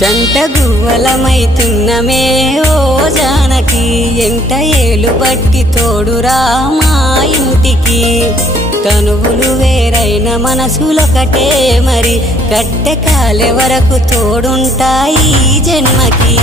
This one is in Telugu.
జంట గువ్వలమైతున్నమే ఓ జానకి ఎంట ఏలు బట్టి తోడురా మా ఇంటికి తనువులు వేరైన మనసులొకటే మరి కట్టె కాలే వరకు తోడుంటాయి జన్మకి।